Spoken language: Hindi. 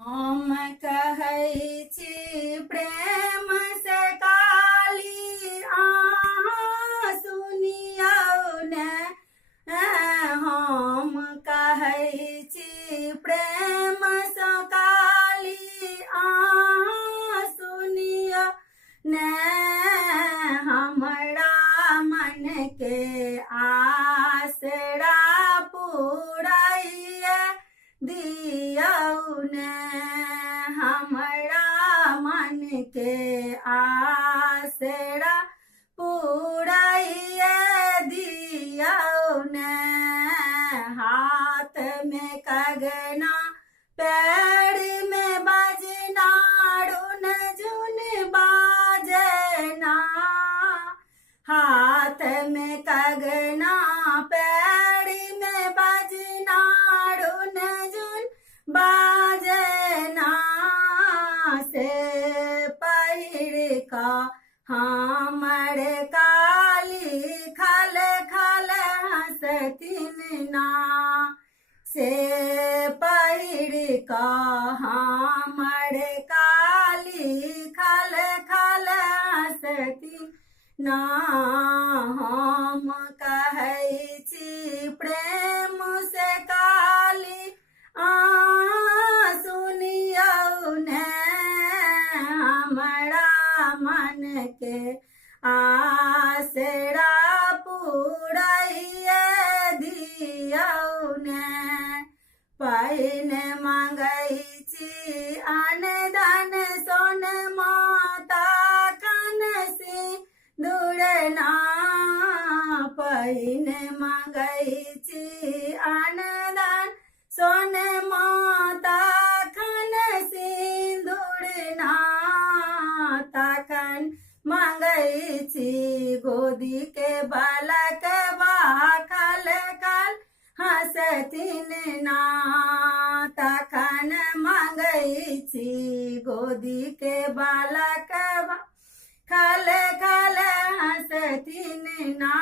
हम कहै छी प्रेम से काली अहाँ सुनियौ ने। हम कहै छी प्रेम से काली अहाँ सुनियौ ने। हमरा मन के आसरा पुराइए दियौ ने। हमरा मन के आसरा पुराइए दियौ ने। हाथ में कंगना पैर में बजना रुन झुन बाजना। हाथ में कंगना पैर में बजना रुन झुन बाजना। से पहिर का हमर काली खल खल हंसथिन ना। से पहिर का हमर काली खल खल हंसथिन ना। हम कहै छी प्रेम से काली अहाँ सुनियौ ने। हमरा मन के आसरा पुराइए दियौ ने। पहिने मांगै छी अन्न धन सोन माता कन सिंदूर ना। पहिने मांगै छी अन्न धन सोन माता खन सिंदूर ना। तखन मांगै छी गोदी के बालक खल खल हंसथिन ना। तखन मांगै छी गोदी के बालक खल खल हंसथिन ना।